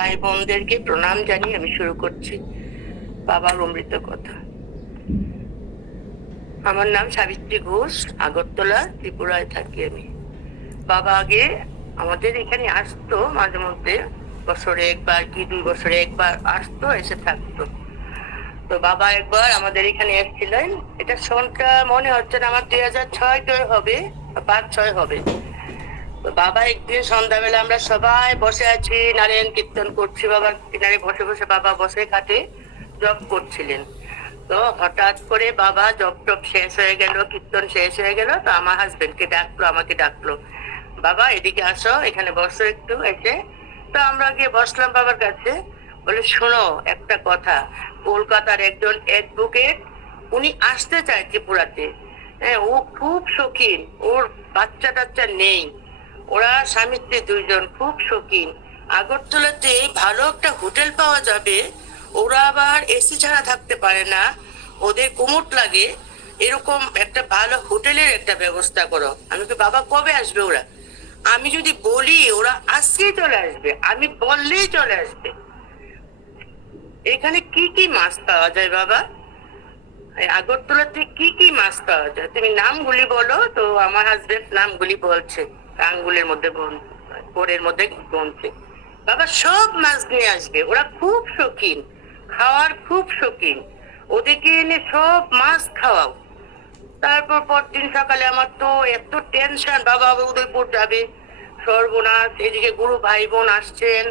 ভাই বোনদেরকে প্রণাম জানিয়ে আমি শুরু করছি বাবার অমৃত কথা। আমার নাম সাবিত্রী ঘোষ, আগরতলা, ত্রিপুরায় থাকি আমি। বাবা আগে আমাদের এখানে আসতো মাঝে মধ্যে, বছরে একবার কি দুই বছরে একবার আসতো, এসে থাকতো। তো বাবা একবার আমাদের এখানে এসেছিলেন। এটা সনটা মনে হচ্ছে না, আমার দুই হাজার ছয় হবে পাঁচ ছয় হবে। বাবা একদিন সন্ধ্যাবেলা আমরা সবাই বসে আছি, নারায়ণ কীর্তন করছি বাবার কিনারে বসে বসে বাবা বসে খাটে জব করছিলেন। তো হঠাৎ করে বাবা জব টপ শেষ হয়ে গেল, কীর্তন শেষ হয়ে গেল, তো আমার হাজবেন্ডকে ডাকলো, আমাকে ডাকলো। বাবা, এদিকে আসো, এখানে বসো একটু, এসে। তো আমরা গিয়ে বসলাম বাবার কাছে। বলে, শোনো, একটা কথা। কলকাতার একজন অ্যাডভোকেট, উনি আসতে চায় ত্রিপুরাতে হ্যাঁ ও খুব শৌখিন। ওর বাচ্চা টাচ্চা নেই। ওরা স্বামী স্ত্রী দুইজন খুব শৌখিন। আগরতলাতে ভালো একটা হোটেল পাওয়া যাবে। ওরা আবার এসি ছাড়া থাকতে পারে না। ওদের কোমট লাগে। এরকম একটা ভালো হোটেলের একটা ব্যবস্থা করো। আমি তো বাবা, কবে আসবে ওরা? আমি যদি বলি, ওরা আজকেই চলে আসবে। আমি বললেই চলে আসবে। এখানে কি কি মাছ পাওয়া যায় বাবা? আগরতলাতে কি কি মাছ পাওয়া যায়? তুমি নামগুলি বলো, তো আমার হাজবেন্ড নামগুলি বলছে। আঙ্গুলের মধ্যে কোরের মধ্যে গুনছে বাবা সব মাছ নিয়ে আসবে, ওরা খুব শৌখিন, খাওয়ার খুব শৌখিন। ওদেরকে এনে সব মাছ খাওয়াও। তারপর পরদিন সকালে আমার তো এত টেনশন বাবা উদয়পুর যাবে। সর্বনাশ, এদিকে গুরু ভাই বোন আসছেন,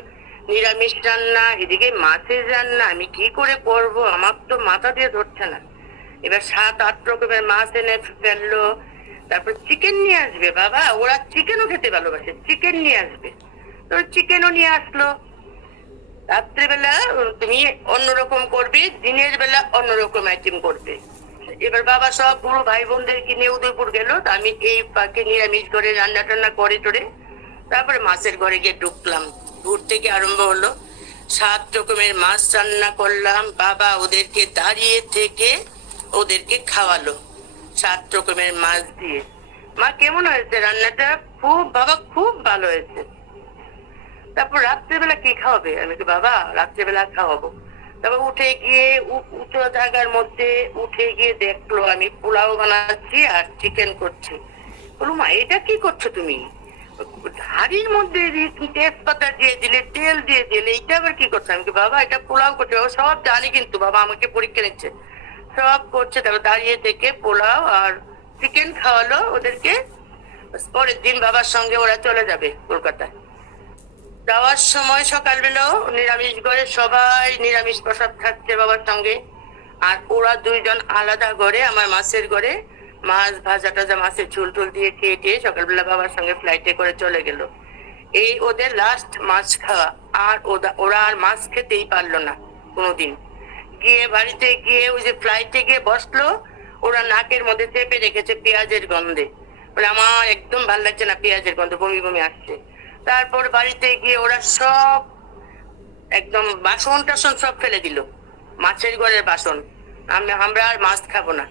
নিরামিষ রান্না, এদিকে মাছের রান্না, আমি কি করে করব? আমার তো মাথা দিয়ে ধরছে না। এবার সাত, আট রকমের মাছ এনে ফেলল তারপর চিকেন নিয়ে আসবে বাবা। ওরা চিকেনও খেতে ভালোবাসে। চিকেন নিয়ে আসবে। তো চিকেনও নিয়ে আসলো। রাত্রেবেলা তুমি অন্যরকম করবে, দিনের বেলা অন্যরকম আইটেম করবে। এবার বাবা সব বুড়ো ভাই বোনদের কিনে উদয়পুর গেল আমি এই পাকে নিরামিষ করে রান্না টান্না করে টরে, তারপরে মাছের ঘরে গিয়ে ঢুকলাম। দূর থেকে আরম্ভ হলো। সাত রকমের মাছ রান্না করলাম। বাবা ওদেরকে দাঁড়িয়ে থেকে ওদেরকে খাওয়ালো। মাছ দিয়ে। মা কেমন হয়েছে রান্নাটা? খুব, বাবা খুব ভালো হয়েছে। তারপর রাত্রেবেলা কি খাওয়াবে? আমি বাবা, রাত্রেবেলা খাওয়াবো। তারপর উঠে গিয়ে জায়গার মধ্যে উঠে গিয়ে দেখল, আমি পোলাও বানাচ্ছি আর চিকেন করছি। বলো মা, এটা কি করছ তুমি? হাড়ির মধ্যে তেজপাতা দিয়ে দিলে, তেল দিয়ে দিলে এটা আবার কি করছ? আমি বাবা, এটা পোলাও করছে। বাবা, সব জানি কিন্তু, বাবা আমাকে পরীক্ষা নিচ্ছে। সব করছে। তারপর দাঁড়িয়ে থেকে পোলাও আর চিকেন খাওয়ালো ওদেরকে। পরের দিন বাবার সঙ্গে ওরা চলে যাবে কলকাতায়। যাওয়ার সময় সকালবেলাও নিরামিষ ঘরে সবাই নিরামিষ প্রসাদ খাচ্ছে বাবার সঙ্গে। আর ওরা দুইজন আলাদা ঘরে, আমার মাছের ঘরে। মাছ ভাজা টাজা, মাছের ঝুল টুল দিয়ে খেয়ে টেয়ে সকালবেলা বাবার সঙ্গে ফ্লাইটে করে চলে গেল। এই ওদের লাস্ট মাছ খাওয়া। আর ওরা আর মাছ খেতেই পারল না কোনোদিন। গিয়ে বাড়িতে গিয়ে ওই যে ফ্লাইটে গিয়ে বসল, ওরা নাকের মধ্যে চেপে রেখেছে পেঁয়াজের গন্ধে। বলে, আমার একদম ভালো লাগছে না পেঁয়াজের গন্ধ, বমি বমি আসছে। তারপর বাড়িতে গিয়ে ওরা সব, একদম বাসন টাসন সব ফেলে দিল। মাছের ঘরের বাসন। আমি, আমরা আর মাছ খাব না।